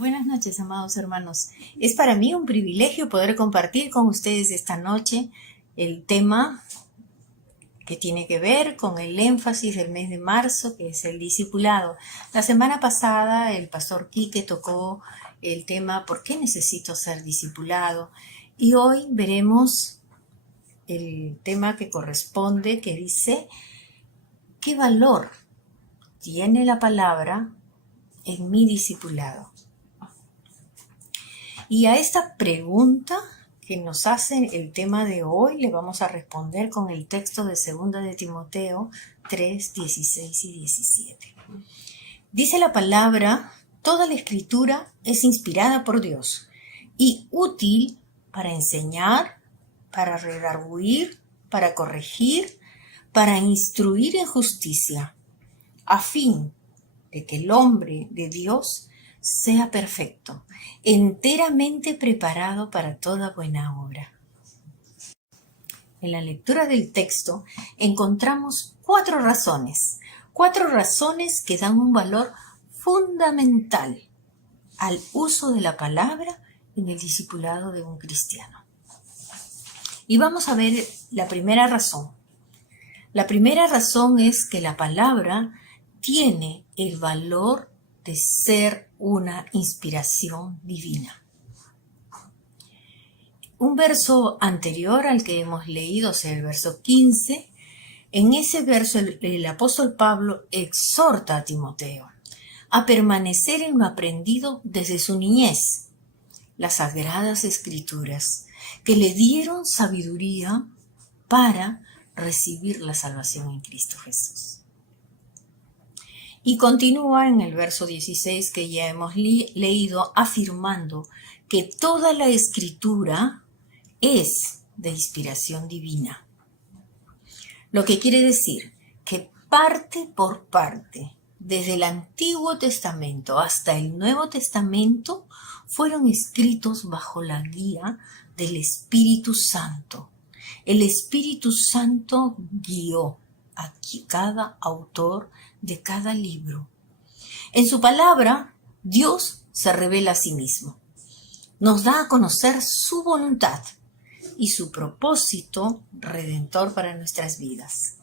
Buenas noches, amados hermanos. Es para mí un privilegio poder compartir con ustedes esta noche el tema que tiene que ver con el énfasis del mes de marzo, que es el discipulado. La semana pasada el pastor Quique tocó el tema ¿por qué necesito ser discipulado? Y hoy veremos el tema que corresponde, que dice ¿qué valor tiene la palabra en mi discipulado? Y a esta pregunta que nos hace el tema de hoy le vamos a responder con el texto de 2 de Timoteo 3, 16 y 17. Dice la palabra, toda la escritura es inspirada por Dios y útil para enseñar, para redarguir, para corregir, para instruir en justicia, a fin de que el hombre de Dios sea perfecto, enteramente preparado para toda buena obra. En la lectura del texto encontramos cuatro razones que dan un valor fundamental al uso de la palabra en el discipulado de un cristiano. Y vamos a ver la primera razón. La primera razón es que la palabra tiene el valor de ser una inspiración divina. Un verso anterior al que hemos leído, o sea, el verso 15, en ese verso el apóstol Pablo exhorta a Timoteo a permanecer en lo aprendido desde su niñez, las sagradas escrituras que le dieron sabiduría para recibir la salvación en Cristo Jesús. Y continúa en el verso 16 que ya hemos leído afirmando que toda la escritura es de inspiración divina. Lo que quiere decir que parte por parte, desde el Antiguo Testamento hasta el Nuevo Testamento, fueron escritos bajo la guía del Espíritu Santo. El Espíritu Santo guió a cada autor de cada libro. En su palabra, Dios se revela a sí mismo. Nos da a conocer su voluntad y su propósito redentor para nuestras vidas.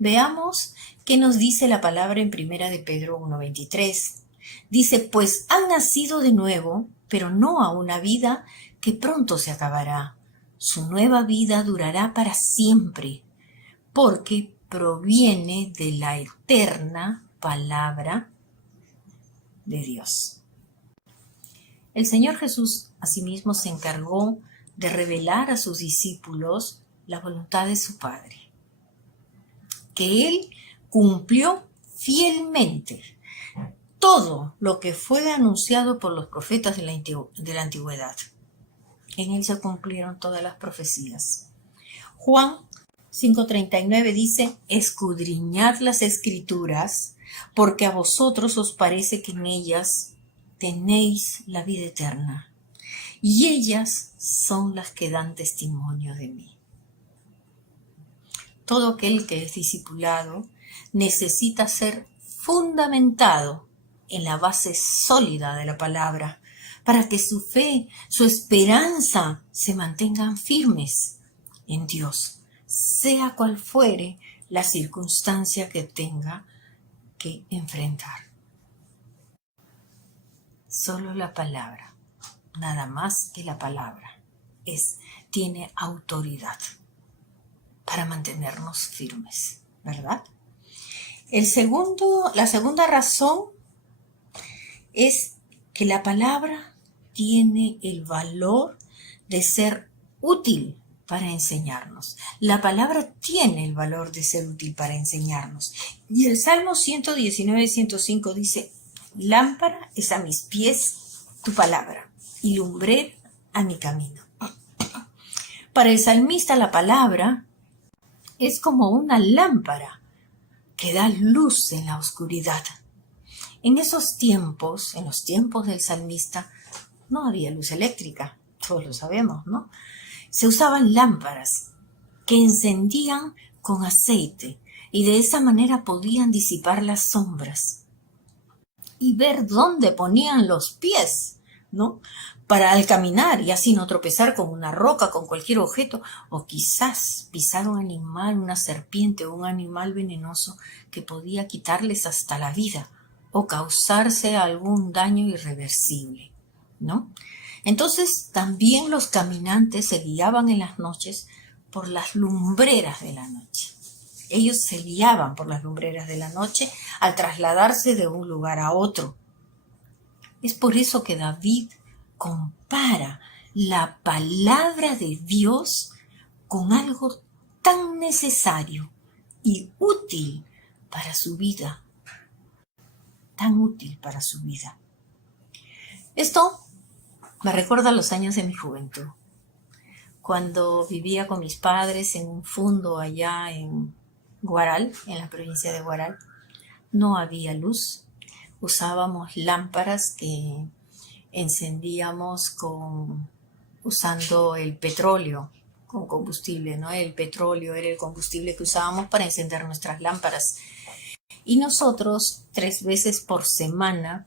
Veamos qué nos dice la palabra en 1 de Pedro 1:23. Dice, pues han nacido de nuevo, pero no a una vida que pronto se acabará. Su nueva vida durará para siempre, porque proviene de la eterna palabra de Dios. El Señor Jesús asimismo se encargó de revelar a sus discípulos la voluntad de su Padre, que Él cumplió fielmente todo lo que fue anunciado por los profetas de la antigüedad. En Él se cumplieron todas las profecías. Juan 5:39 dice, escudriñad las escrituras, porque a vosotros os parece que en ellas tenéis la vida eterna, y ellas son las que dan testimonio de mí. Todo aquel que es discipulado necesita ser fundamentado en la base sólida de la palabra, para que su fe, su esperanza se mantengan firmes en Dios, sea cual fuere la circunstancia que tenga que enfrentar. Solo la palabra, nada más que la palabra, tiene autoridad para mantenernos firmes, ¿verdad? La segunda razón es que la palabra tiene el valor de ser útil para enseñarnos. La palabra tiene el valor de ser útil para enseñarnos. Y el Salmo 119:105 dice, lámpara es a mis pies tu palabra y lumbrera a mi camino. Para el salmista la palabra es como una lámpara que da luz en la oscuridad. En esos tiempos, en los tiempos del salmista, no había luz eléctrica, todos lo sabemos, ¿no? Se usaban lámparas que encendían con aceite y de esa manera podían disipar las sombras. y ver dónde ponían los pies, ¿no? Para al caminar y así no tropezar con una roca, con cualquier objeto, o quizás pisar un animal, una serpiente o un animal venenoso que podía quitarles hasta la vida o causarse algún daño irreversible, ¿no? Entonces también los caminantes se guiaban en las noches por las lumbreras de la noche. Ellos se guiaban por las lumbreras de la noche al trasladarse de un lugar a otro. Es por eso que David compara la palabra de Dios con algo tan necesario y útil para su vida. Tan útil para su vida. Esto me recuerda a los años de mi juventud, cuando vivía con mis padres en un fundo allá en Guaral, en la provincia de Guaral. No había luz, usábamos lámparas que encendíamos usando el petróleo, con combustible, ¿no? El petróleo era el combustible que usábamos para encender nuestras lámparas. Y nosotros 3 veces por semana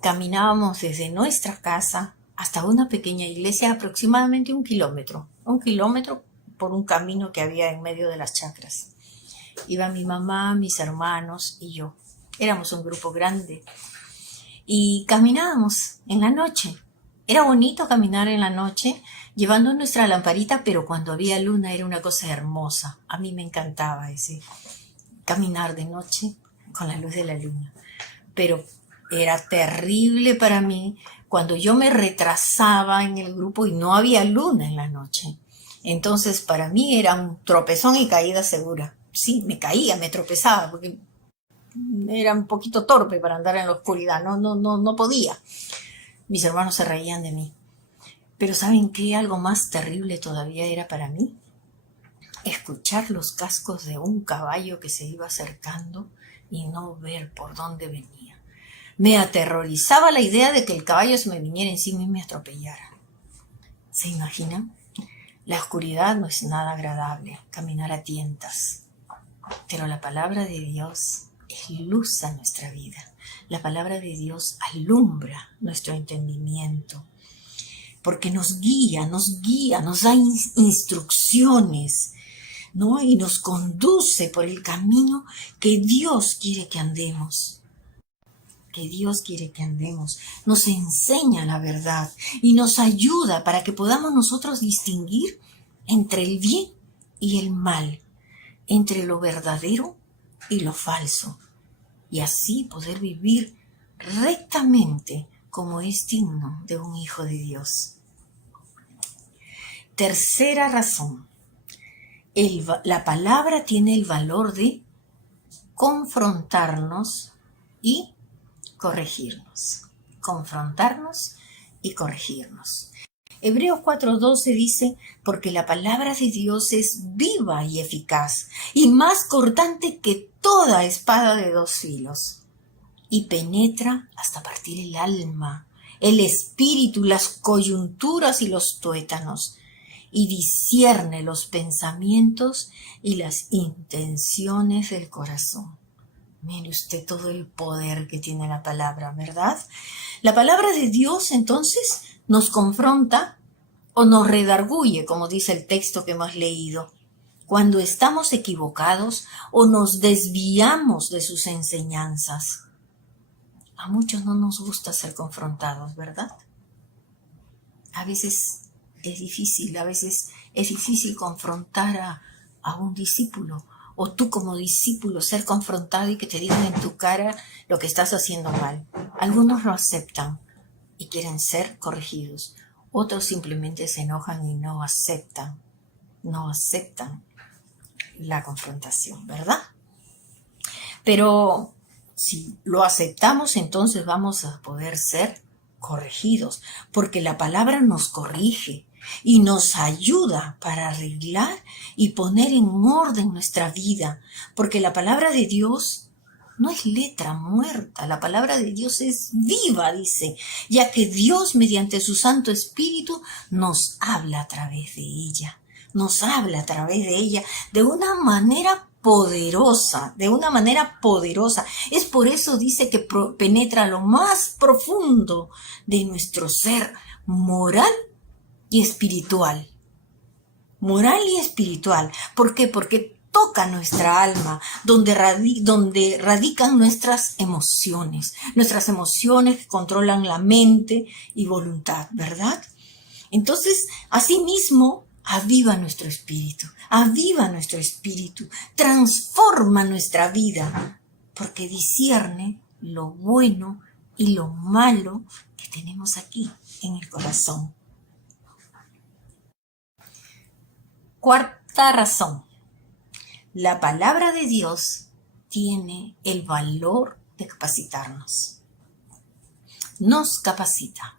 caminábamos desde nuestra casa hasta una pequeña iglesia, aproximadamente 1 kilómetro. 1 kilómetro por un camino que había en medio de las chacras. Iba mi mamá, mis hermanos y yo. Éramos un grupo grande. Y caminábamos en la noche. Era bonito caminar en la noche llevando nuestra lamparita, pero cuando había luna era una cosa hermosa. A mí me encantaba ese caminar de noche con la luz de la luna. Pero era terrible para mí cuando yo me retrasaba en el grupo y no había luna en la noche. Entonces para mí era un tropezón y caída segura. Sí, me caía, me tropezaba porque era un poquito torpe para andar en la oscuridad, no podía. Mis hermanos se reían de mí. Pero ¿saben qué? Algo más terrible todavía era para mí. Escuchar los cascos de un caballo que se iba acercando y no ver por dónde venía. Me aterrorizaba la idea de que el caballo se me viniera encima y me atropellara. ¿Se imaginan? La oscuridad no es nada agradable, caminar a tientas. Pero la palabra de Dios es luz a nuestra vida. La palabra de Dios alumbra nuestro entendimiento, porque nos guía, nos da instrucciones, ¿no? Y nos conduce por el camino que Dios quiere que andemos. Que Dios quiere que andemos. Nos enseña la verdad y nos ayuda para que podamos nosotros distinguir entre el bien y el mal, entre lo verdadero y lo falso, y así poder vivir rectamente como es digno de un hijo de Dios. Tercera razón, la palabra tiene el valor de confrontarnos y corregirnos. Confrontarnos y corregirnos. Hebreos 4:12 dice, porque la palabra de Dios es viva y eficaz, y más cortante que toda espada de 2 filos, y penetra hasta partir el alma, el espíritu, las coyunturas y los tuétanos, y discierne los pensamientos y las intenciones del corazón. Mire usted todo el poder que tiene la palabra, ¿verdad? La palabra de Dios entonces nos confronta o nos redarguye, como dice el texto que hemos leído, cuando estamos equivocados o nos desviamos de sus enseñanzas. A muchos no nos gusta ser confrontados, ¿verdad? A veces es difícil confrontar a un discípulo, o tú como discípulo ser confrontado y que te digan en tu cara lo que estás haciendo mal. Algunos lo aceptan y quieren ser corregidos. Otros simplemente se enojan y no aceptan la confrontación, ¿verdad? Pero si lo aceptamos, entonces vamos a poder ser corregidos, porque la palabra nos corrige y nos ayuda para arreglar y poner en orden nuestra vida, porque la palabra de Dios no es letra muerta, la palabra de Dios es viva, dice, ya que Dios mediante su Santo Espíritu nos habla a través de ella, de una manera poderosa, de una manera poderosa. Es por eso dice que penetra lo más profundo de nuestro ser moral y espiritual. Moral y espiritual. ¿Por qué? Porque toca nuestra alma, donde radican nuestras emociones que controlan la mente y voluntad, ¿verdad? Entonces, asimismo, aviva nuestro espíritu, transforma nuestra vida, porque discierne lo bueno y lo malo que tenemos aquí en el corazón. Cuarta razón. La palabra de Dios tiene el valor de capacitarnos. Nos capacita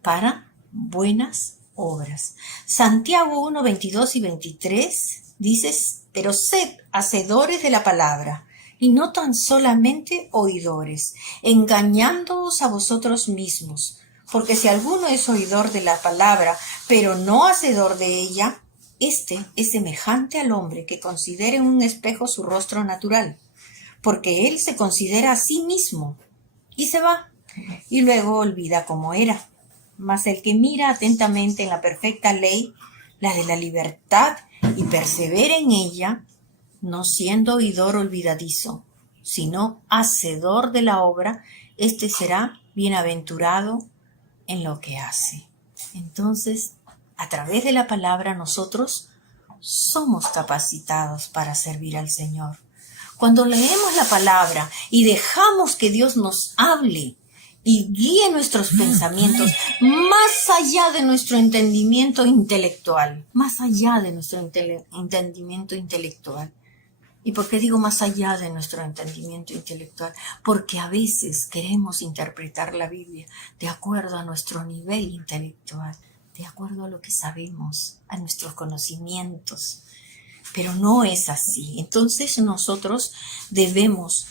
para buenas obras. Santiago 1, 22 y 23 dice: pero sed hacedores de la palabra, y no tan solamente oidores, engañándoos a vosotros mismos. Porque si alguno es oidor de la palabra, pero no hacedor de ella, este es semejante al hombre que considera en un espejo su rostro natural, porque él se considera a sí mismo y se va, y luego olvida cómo era. Mas el que mira atentamente en la perfecta ley, la de la libertad, y persevera en ella, no siendo oidor olvidadizo, sino hacedor de la obra, este será bienaventurado en lo que hace. Entonces, a través de la palabra nosotros somos capacitados para servir al Señor. Cuando leemos la palabra y dejamos que Dios nos hable y guíe nuestros pensamientos más allá de nuestro entendimiento intelectual, ¿Y por qué digo más allá de nuestro entendimiento intelectual? Porque a veces queremos interpretar la Biblia de acuerdo a nuestro nivel intelectual, de acuerdo a lo que sabemos, a nuestros conocimientos. Pero no es así. Entonces nosotros debemos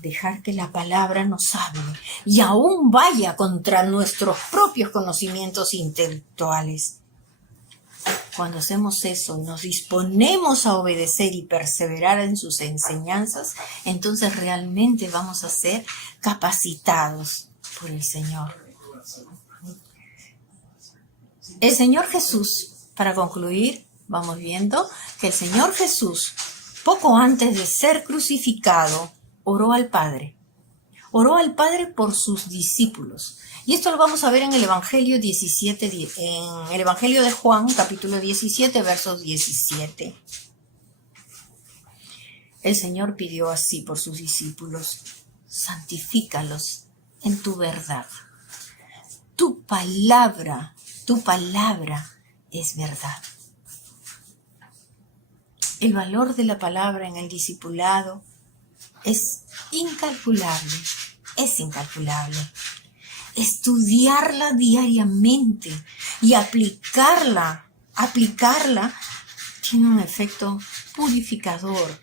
dejar que la palabra nos hable y aún vaya contra nuestros propios conocimientos intelectuales. Cuando hacemos eso y nos disponemos a obedecer y perseverar en sus enseñanzas, entonces realmente vamos a ser capacitados por el Señor. El Señor Jesús, para concluir, vamos viendo que el Señor Jesús, poco antes de ser crucificado, oró al Padre por sus discípulos. Y esto lo vamos a ver en el Evangelio 17, en el Evangelio de Juan, capítulo 17, versos 17. El Señor pidió así por sus discípulos: santifícalos en tu verdad. Tu palabra es verdad. El valor de la palabra en el discipulado es incalculable. Estudiarla diariamente y aplicarla tiene un efecto purificador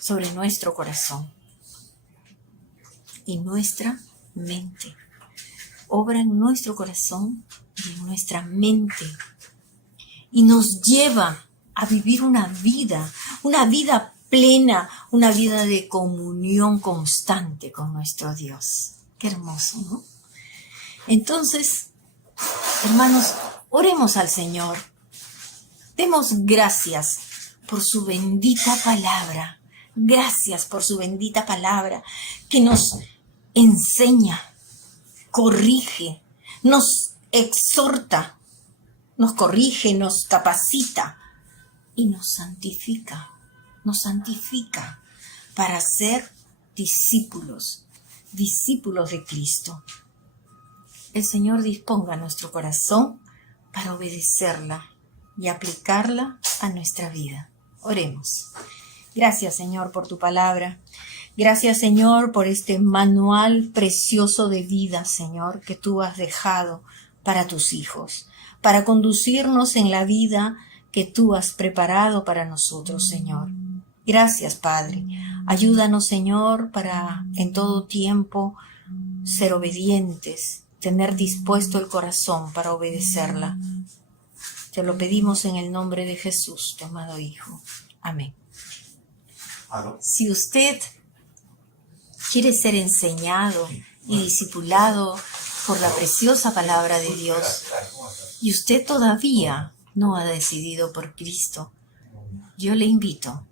sobre nuestro corazón y nuestra mente. Obra en nuestro corazón y en nuestra mente y nos lleva a vivir una vida plena, una vida de comunión constante con nuestro Dios. Qué hermoso, ¿no? Entonces, hermanos, oremos al Señor. Demos gracias por su bendita palabra. Gracias por su bendita palabra que nos enseña, corrige, nos exhorta, nos corrige, nos capacita y nos santifica para ser discípulos de Cristo. El Señor disponga nuestro corazón para obedecerla y aplicarla a nuestra vida. Oremos. Gracias, Señor, por tu palabra. Gracias, Señor, por este manual precioso de vida, Señor, que tú has dejado para tus hijos, para conducirnos en la vida que tú has preparado para nosotros, Señor. Gracias, Padre. Ayúdanos, Señor, para en todo tiempo ser obedientes, tener dispuesto el corazón para obedecerla. Te lo pedimos en el nombre de Jesús, tu amado Hijo. Amén. Si usted quiere ser enseñado y discipulado por la preciosa palabra de Dios y usted todavía no ha decidido por Cristo, yo le invito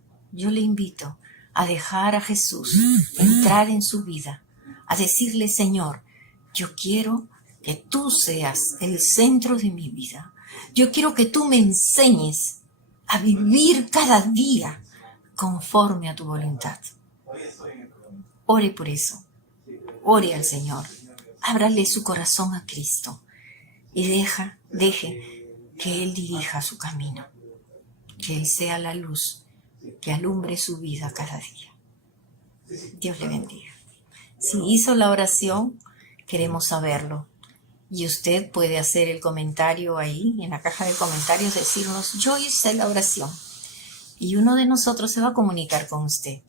a dejar a Jesús entrar en su vida, a decirle: Señor, yo quiero que tú seas el centro de mi vida. Yo quiero que tú me enseñes a vivir cada día conforme a tu voluntad. Ore por eso. Ore al Señor. Ábrale su corazón a Cristo y deje que Él dirija su camino. Que Él sea la luz que alumbre su vida cada día. Dios le bendiga. Si hizo la oración, queremos saberlo. Y usted puede hacer el comentario ahí, en la caja de comentarios, decirnos: yo hice la oración. Y uno de nosotros se va a comunicar con usted.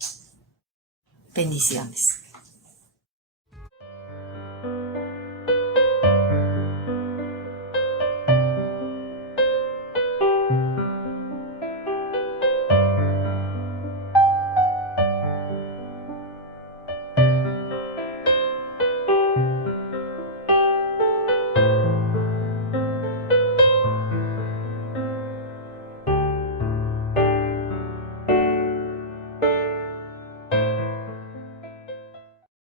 Bendiciones.